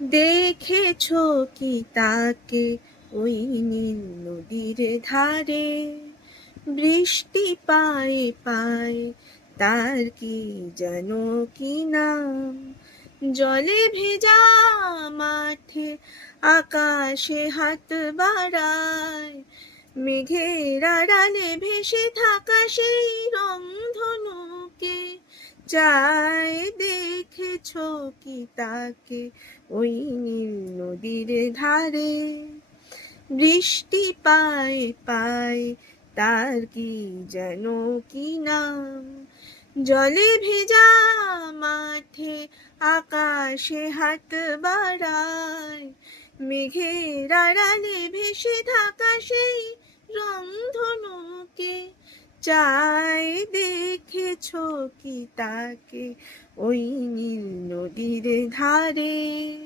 দেখেছো কি তাকে ওই নীল নদীর ধারে? বৃষ্টি পায়ে পায়ে তার কি যেন কি নাম? জলে ভেজা মাঠে আকাশে হাত বাড়ায়, মেঘের আড়ালে ভেসে থাকা সেই রংধনুকে চায়। দেখেছো কি তাকে ওই নীল নদীর ধারে? বৃষ্টি পায়ে পায়ে তার কি যেন কি নাম? জলে ভেজা মাঠে আকাশে হাত বাড়ায়, মেঘের আড়ালে ভেসে থাকা সেই রংধনুকে চায়। দেখেছো কি তাকে ওই নীল নদীর ধারে?